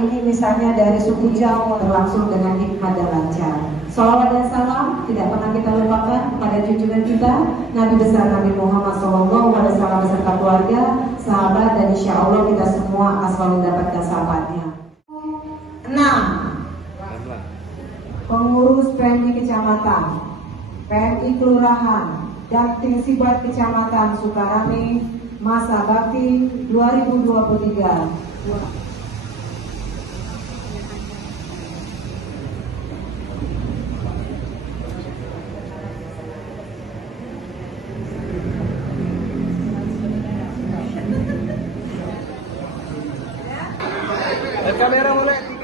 ini misalnya dari suku Jawa berlangsung dengan hikmat dan lancar. Salawat dan salam tidak pernah kita lupakan pada junjungan kita Nabi besar Nabi Muhammad SAW beserta keluarga, sahabat, dan insya Allah kita semua akan selalu mendapatkan sahabatnya. 6. Pengurus PMI Kecamatan, PMI Kelurahan, Dakting Sibat Kecamatan Sukarame, masa bakti 2023. Kamera mulai.